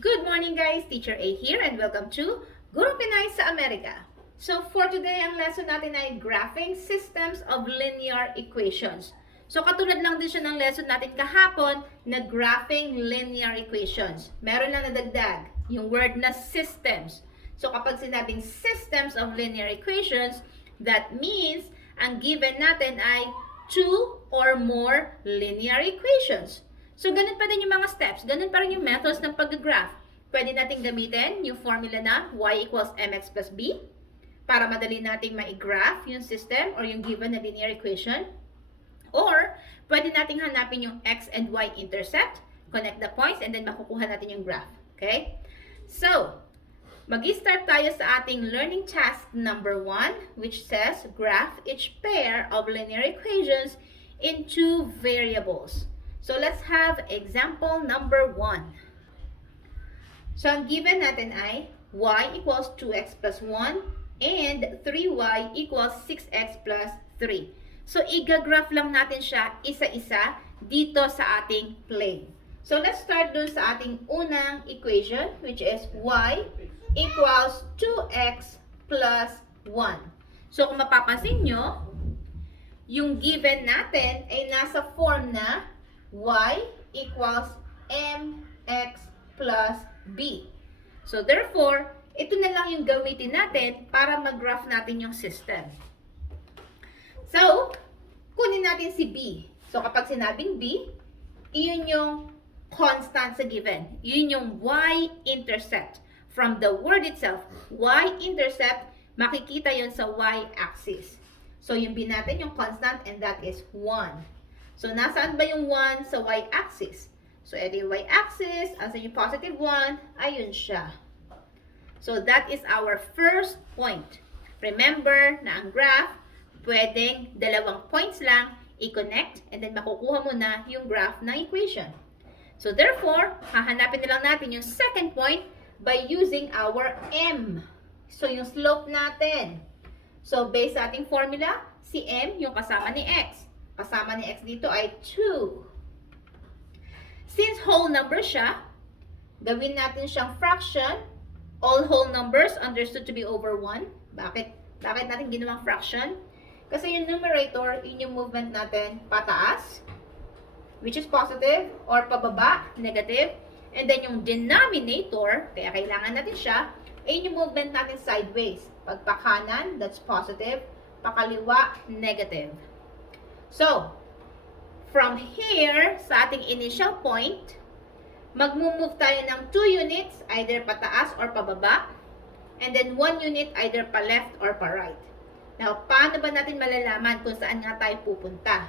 Good morning guys, Teacher A here and welcome to Guro Pinay sa Amerika. So for today, ang lesson natin ay graphing systems of linear equations. So katulad lang din siya ng lesson natin kahapon na graphing linear equations. Meron lang nadagdag, yung word na systems. So kapag sinabing systems of linear equations, that means ang given natin ay two or more linear equations. So, ganun pa din yung mga steps. Ganun pa rin yung methods ng pag-graph. Pwede nating gamitin yung formula na y equals mx plus b para madali nating ma-graph yung system or yung given na linear equation. Or, pwede nating hanapin yung x and y intercept, connect the points, and then makukuha natin yung graph. Okay? So, mag-start tayo sa ating learning task number 1, which says, graph each pair of linear equations in two variables. So, let's have example number 1. So, ang given natin ay y equals 2x plus 1 and 3y equals 6x plus 3. So, i-graph lang natin siya isa-isa dito sa ating plane. So, let's start dun sa ating unang equation, which is y equals 2x plus 1. So, kung mapapansin nyo, yung given natin ay nasa form na y equals mx plus b. So, therefore, ito na lang yung gamitin natin para mag-graph natin yung system. So, kunin natin si b. So, kapag sinabing b, iyon yung constant sa given. Iyon yung y-intercept. From the word itself, y-intercept, makikita yon sa y-axis. So, yung b natin yung constant and that is 1. So, nasaan ba yung 1 sa y-axis? So, ito yung y-axis. Asan yung positive 1? Ayun siya. So, that is our first point. Remember na ang graph, pwedeng dalawang points lang i-connect and then makukuha mo na yung graph ng equation. So, therefore, hahanapin na lang natin yung second point by using our m. So, yung slope natin. So, based sa ating formula, si m yung kasama ni x. Kasama ni x dito ay 2. Since whole number siya, gawin natin siyang fraction. All whole numbers understood to be over 1. Bakit natin ginawang fraction? Kasi yung numerator, yung movement natin pataas, which is positive, or pababa, negative. And then yung denominator, kaya kailangan natin siya, ay yung movement natin sideways. Pag pakanan, that's positive. Pakaliwa, negative. So, from here, sa ating initial point, mag-move tayo ng 2 units, either pataas or pababa, and then 1 unit either pa left or pa right. Now, paano ba natin malalaman kung saan nga tayo pupunta?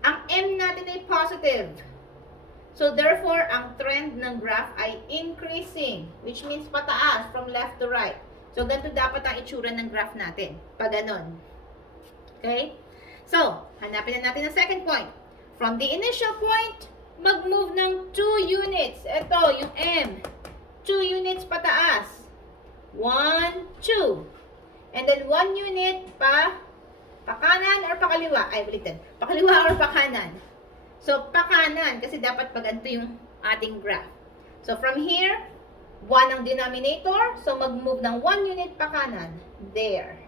Ang m natin ay positive. So, therefore, ang trend ng graph ay increasing, which means pataas from left to right. So, ganito dapat ang itsura ng graph natin. Pag ganon. Okay? So, hanapin na natin ang second point. From the initial point, mag-move ng 2 units. Ito, yung M. 2 units pataas. 1, 2. And then 1 unit pakanan or pakaliwa. Ay, baliktad. Pakaliwa or pakanan. So, pakanan. Kasi dapat paganto yung ating graph. So, from here, 1 ang denominator. So, mag-move ng 1 unit pakanan. There.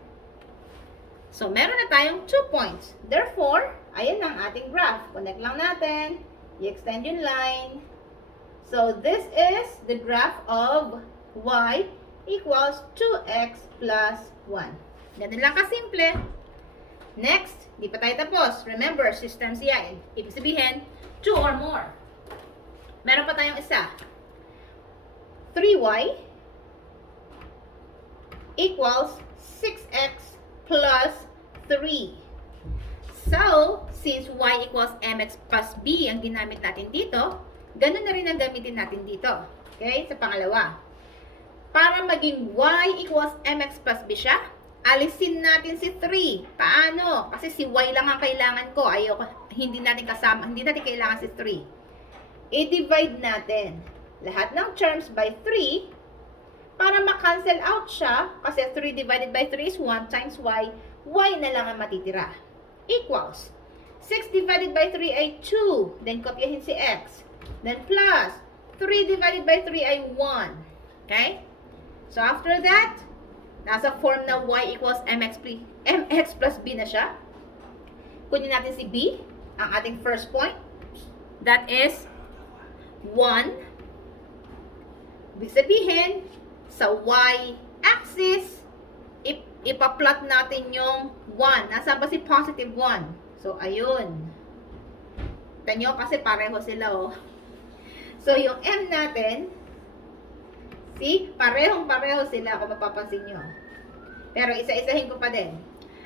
So, meron na tayong 2 points. Therefore, ayan ang ating graph. Connect lang natin. I-extend yung line. So, this is the graph of y equals 2x plus 1. Ganun lang kasimple. Next, di pa tayo tapos. Remember, systems yan. Ibig sabihin, 2 or more. Meron pa tayong isa. 3y equals 6x plus 3. So, since y equals mx plus b ang ginamit natin dito, ganun na rin ang gamitin natin dito. Okay? Sa pangalawa. Para maging y equals mx plus b siya, alisin natin si 3. Paano? Kasi si y lang ang kailangan ko. Ayoko, hindi natin kailangan si 3. I-divide natin lahat ng terms by 3 para ma-cancel out siya. Kasi 3 divided by 3 is 1 times y na lang ang matitira. Equals 6 divided by 3 ay 2. Then, kopyahin si x. Then, plus 3 divided by 3 ay 1. Okay? So, after that, nasa form na y equals mx plus b na siya. Kunin natin si b, ang ating first point. That is 1. Ibig sabihin, sa y-axis, ipa-plot natin yung 1. Nasaan ba si positive 1? So, ayun. Tanyo kasi pareho sila, oh. So, yung m natin, see, parehong-pareho sila kung mapapansin nyo. Pero isa-isahin ko pa din.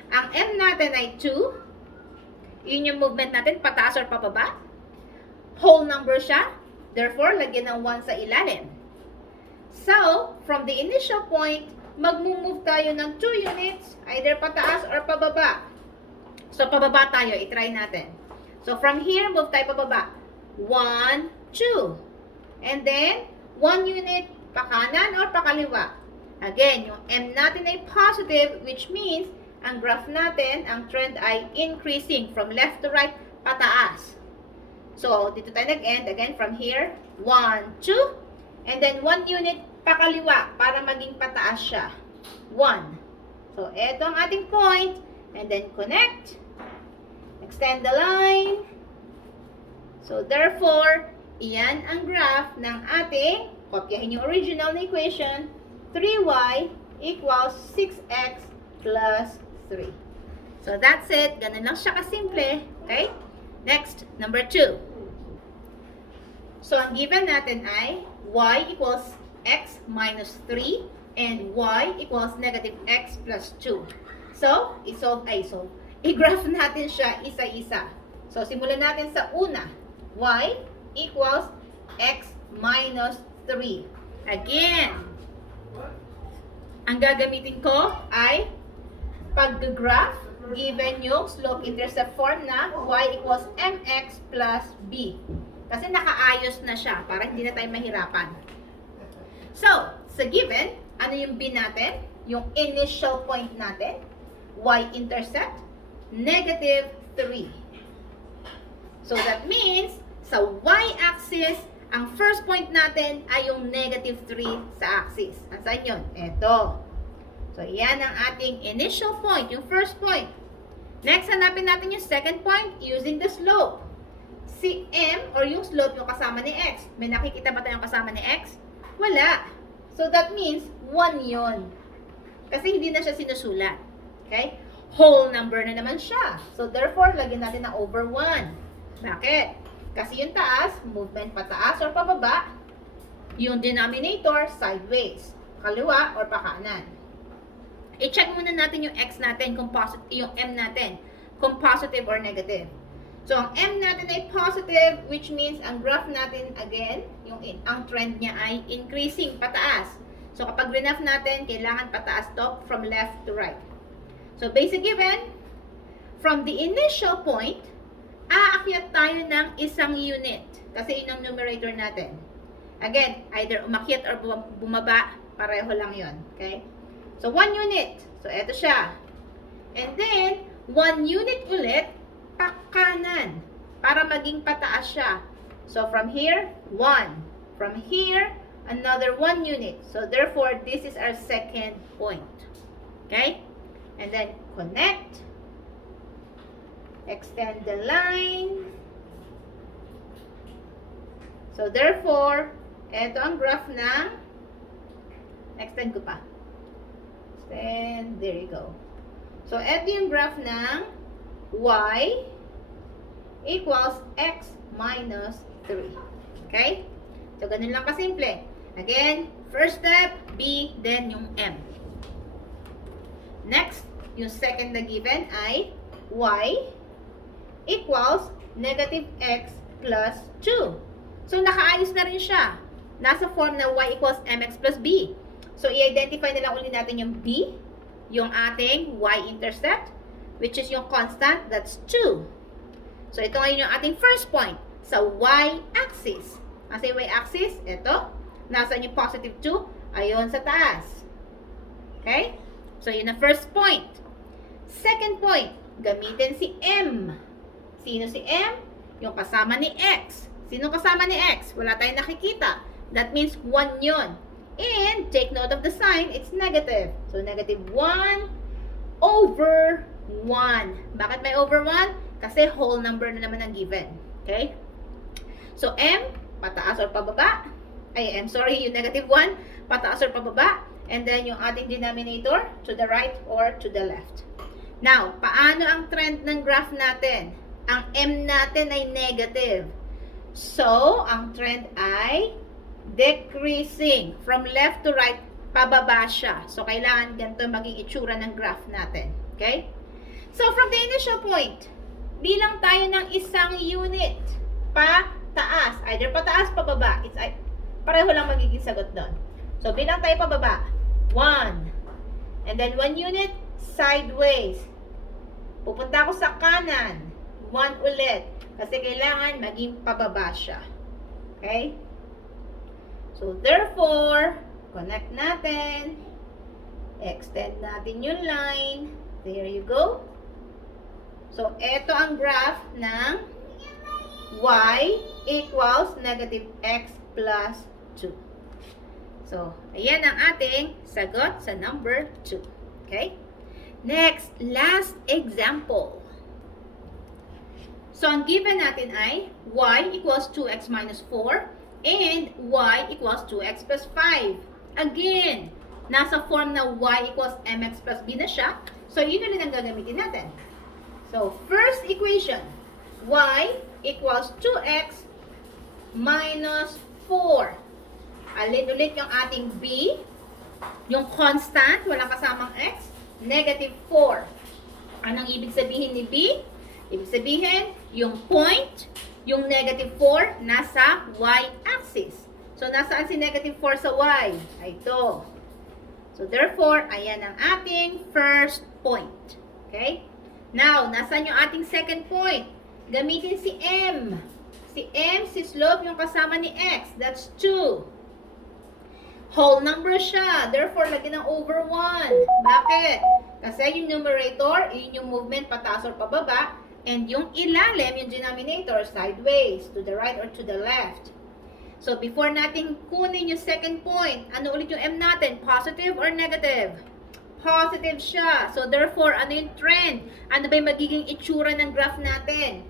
Ang m natin ay 2. Yun yung movement natin, pataas or pababa. Whole number siya. Therefore, lagyan ng 1 sa ilalim. So, from the initial point, mag-move tayo ng 2 units, either pataas or pababa. So, pababa tayo. I-try natin. So, from here, move tayo pababa. 1, 2. And then, 1 unit pakanan or pakaliwa. Again, yung M natin ay positive, which means, ang graph natin, ang trend ay increasing from left to right, pataas. So, dito tayo nag-end. Again, from here, 1, 2. And then, 1 unit pakaliwa para maging pataas siya. 1. So, eto ang ating point. And then, connect. Extend the line. So, therefore, iyan ang graph ng ating, kopyahin yung original na equation, 3y equals 6x plus 3. So, that's it. Ganun lang siya kasimple. Okay? Next, number 2. So, ang given natin ay y equals x minus 3 and y equals negative x plus 2. So, i-graph natin siya isa-isa. So, simulan natin sa una. Y equals x minus 3. Again, ang gagamitin ko ay pag-graph given yung slope-intercept form na y equals mx plus b. Kasi nakaayos na siya para hindi na tayo mahirapan. So, sa given, ano yung b natin? Yung initial point natin, y-intercept, negative 3. So, that means, sa y-axis, ang first point natin ay yung negative 3 sa axis. Saan yun? Ito. So, yan ang ating initial point, yung first point. Next, hanapin natin yung second point using the slope. Si m, or yung slope, yung kasama ni x. May nakikita ba tayong kasama ni x? Wala. So, that means 1 yun. Kasi hindi na siya sinusulat. Okay? Whole number na naman siya. So, therefore, lagyan natin ng over 1. Bakit? Kasi yung taas, movement pataas or pababa. Yung denominator, sideways. Kaliwa or pakanan. I-check muna natin yung x natin, yung m natin, kung positive or negative. So, ang m natin ay positive, which means ang graph natin, again, ang trend niya ay increasing, pataas. So, kapag graph natin, kailangan pataas to from left to right. So, basic given, from the initial point, aakyat tayo ng isang unit. Kasi yun ang numerator natin. Again, either umakyat or bumaba, pareho lang yun. Okay? So, 1 unit. So, eto siya. And then, 1 unit ulit, pakanan. Para maging pataas siya. So, from here, 1. From here, another 1 unit. So, therefore, this is our second point. Okay? And then, connect. Extend the line. So, therefore, eto ang graph ng, extend ko pa. Extend, there you go. So, eto yung graph ng y equals x minus 3. Okay? So, ganun lang kasimple. Again, first step, b, then yung m. Next, yung second na given ay y equals negative x plus 2. So, nakaayos na rin siya. Nasa form na y equals mx plus b. So, i-identify na lang ulit natin yung b, yung ating y-intercept, which is yung constant, that's 2. So, ito ngayon yung ating first point sa y-axis. Nasa yung y-axis, ito. Nasa yung positive 2, ayon sa taas. Okay? So, yun ang first point. Second point, gamitin si m. Sino si m? Yung kasama ni x. Sino kasama ni x? Wala tayong nakikita. That means 1 yun. And take note of the sign, it's negative. So negative 1 over 1. Bakit may over 1? Kasi whole number na naman ang given. Okay? So m, pataas or pababa. Yung negative 1, pataas or pababa. And then yung ating denominator, to the right or to the left. Now, paano ang trend ng graph natin? Ang m natin ay negative. So, ang trend ay decreasing. From left to right, pababa siya. So, kailangan ganito maging itsura ng graph natin. Okay? So, from the initial point, bilang tayo ng isang unit, pataas. Either pataas, pababa. Pareho lang magiging sagot doon. So, bilang tayo pababa, 1. And then, 1 unit, sideways. Pupunta ako sa kanan, 1 ulit. Kasi kailangan maging pababa siya. Okay? So, therefore, connect natin. Extend natin yung line. There you go. So, ito ang graph ng y equals negative x plus 2. So, ayan ang ating sagot sa number 2. Okay? Next, last example. So, ang given natin ay y equals 2x minus 4 and y equals 2x plus 5. Again, nasa form na y equals mx plus b na siya. So, yun na rin ang gagamitin natin. So, first equation, y equals 2x minus 4. Alin ulit yung ating b? Yung constant, walang kasamang x, negative 4. Anong ibig sabihin ni b? Ibig sabihin, yung point, yung negative 4, nasa y-axis. So, nasaan si negative 4 sa y? Ay, ito. So, therefore, ayan ang ating first point. Okay? Now, nasaan yung ating second point? Gamitin si m. Si m, si slope, yung kasama ni x. That's 2. Whole number siya. Therefore, lagyan ng over 1. Bakit? Kasi yung numerator, yun yung movement pataas or pababa. And yung ilalim, yung denominator, sideways, to the right or to the left. So, before natin kunin yung second point, ano ulit yung m natin? Positive or negative? Positive siya. So, therefore, ano yung trend? Ano ba yung magiging itsura ng graph natin?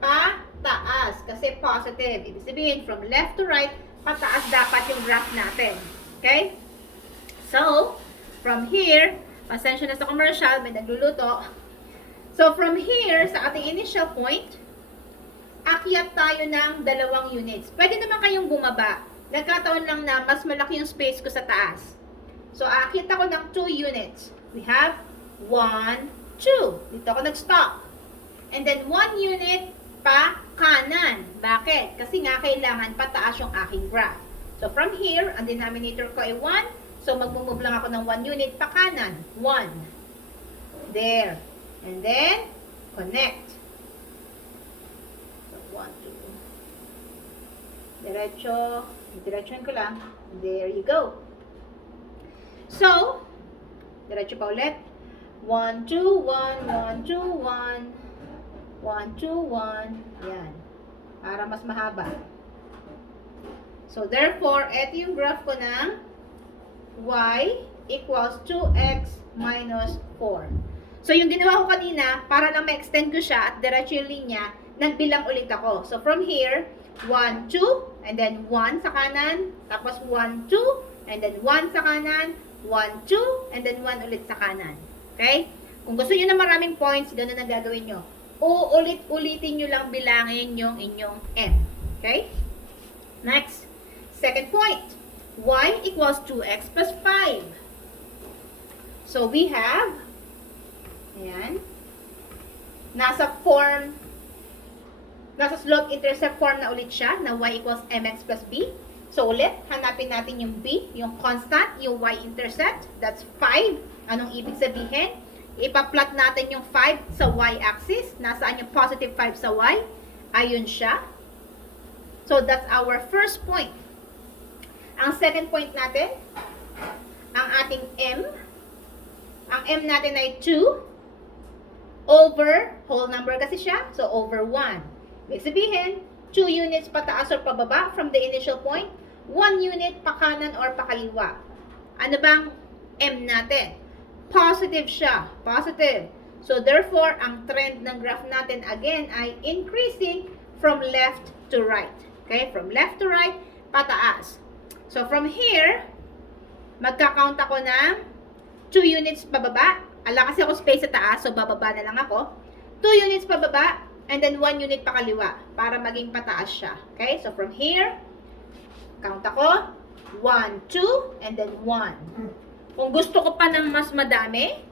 Pataas. Kasi positive. Ibig sabihin, from left to right, pataas dapat yung graph natin. Okay? So, from here, pasensya na sa commercial, may nagluluto. So, from here, sa ating initial point, akyat tayo ng 2 units. Pwede naman kayong bumaba. Nagkataon lang na mas malaki yung space ko sa taas. So, akyat ako ng 2 units. We have 1, 2. Dito ako nag-stop. And then, 1 unit pa kanan. Bakit? Kasi nga kailangan pataas yung aking graph. So, from here, ang denominator ko ay 1. So, mag-move lang ako ng 1 unit pa kanan. 1. There. And then, connect. So, 1, 2. Diretsoin ko lang. There you go. So, diretso pa ulit. 1, 2, 1, 1, 2, 1. 1, 2, 1. Yan. Para mas mahaba. So, therefore, ito yung graph ko ng y equals 2x minus 4. So, yung ginawa ko kanina, para lang ma-extend ko siya at diretso yung linya, nagbilang ulit ako. So, from here, 1, 2, and then 1 sa kanan, tapos 1, 2, and then 1 sa kanan, 1, 2, and then 1 ulit sa kanan. Okay? Kung gusto nyo na maraming points, ganun ang gagawin nyo. Uulit-ulitin nyo lang bilangin yung inyong m. Okay? Next, second point. Y equals 2x plus 5. So, we have ayan. Nasa slope-intercept form na ulit siya, na y equals mx plus b. So, ulit, hanapin natin yung b, yung constant, yung y-intercept. That's 5. Anong ibig sabihin? Ipa-plot natin yung 5 sa y-axis. Nasaan yung positive 5 sa y? Ayun siya. So, that's our first point. Ang second point natin, ang ating m. Ang m natin ay 2. Over, whole number kasi siya, so over 1. Ibig sabihin, 2 units pataas or pababa from the initial point, 1 unit pa kanan or pa kaliwa. Ano bang M natin? Positive siya. Positive. So, therefore, ang trend ng graph natin again ay increasing from left to right. Okay? From left to right, pataas. So, from here, magka-count ako ng 2 units pababa. Ala kasi ako space sa taas, so bababa na lang ako. 2 units pababa, and then 1 unit pa kaliwa para maging pataas siya. Okay? So, from here, count ako. 1, 2, and then 1. Kung gusto ko pa ng mas madami,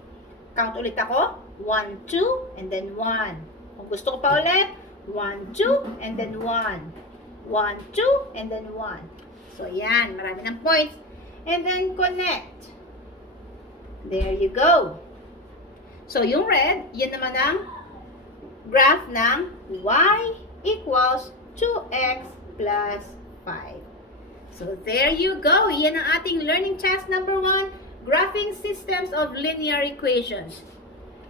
count ulit ako. 1, 2, and then 1. Kung gusto ko pa ulit, 1, 2, and then 1. 1, 2, and then 1. So, yan. Marami ng points. And then, connect. There you go. So, yung red, yan naman ang graph ng y equals 2x plus 5. So, there you go. Yan ang ating learning task number 1, graphing systems of linear equations.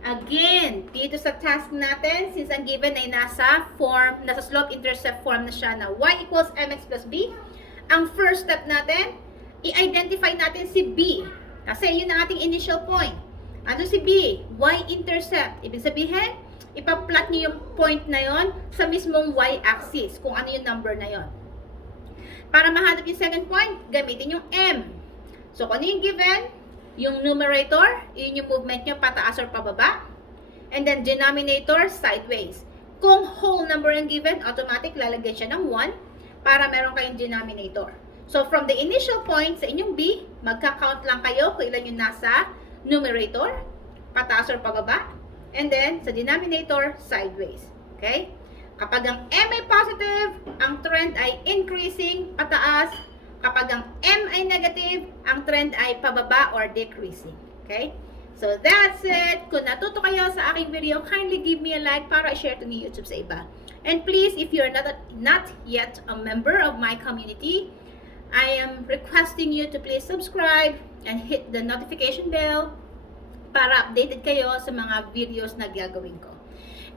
Again, dito sa task natin, since ang given ay nasa slope-intercept form na siya na y equals mx plus b, ang first step natin, i-identify natin si b. Kasi yun ang ating initial point. Ano si b? Y-intercept. Ibig sabihin, ipa-plot niyo yung point na yon sa mismong y-axis, kung ano yung number na yon. Para mahanap yung second point, gamitin yung m. So, kung ano yung given, yung numerator, yun yung movement nyo pataas or pababa. And then, denominator, sideways. Kung whole number yung given, automatic lalagyan siya ng 1 para meron kayong denominator. So, from the initial point sa inyong b, magka-count lang kayo kung ilan yung nasa numerator, pataas or pababa. And then, sa denominator, sideways. Okay? Kapag ang m ay positive, ang trend ay increasing, pataas. Kapag ang m ay negative, ang trend ay pababa or decreasing. Okay? So, that's it. Kung natuto kayo sa aking video, kindly give me a like para i-share to ni YouTube sa iba. And please, if you're not yet a member of my community, I am requesting you to please subscribe and hit the notification bell para updated kayo sa mga videos na gagawin ko.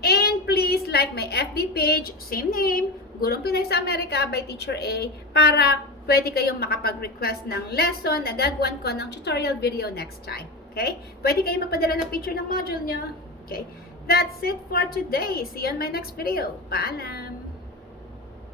And please like my FB page, same name, Gurong Pinay sa Amerika by Teacher A, para pwede kayong makapag-request ng lesson na gagawin ko ng tutorial video next time. Okay? Pwede kayong magpadala ng picture ng module nyo. Okay? That's it for today. See you on my next video. Paalam!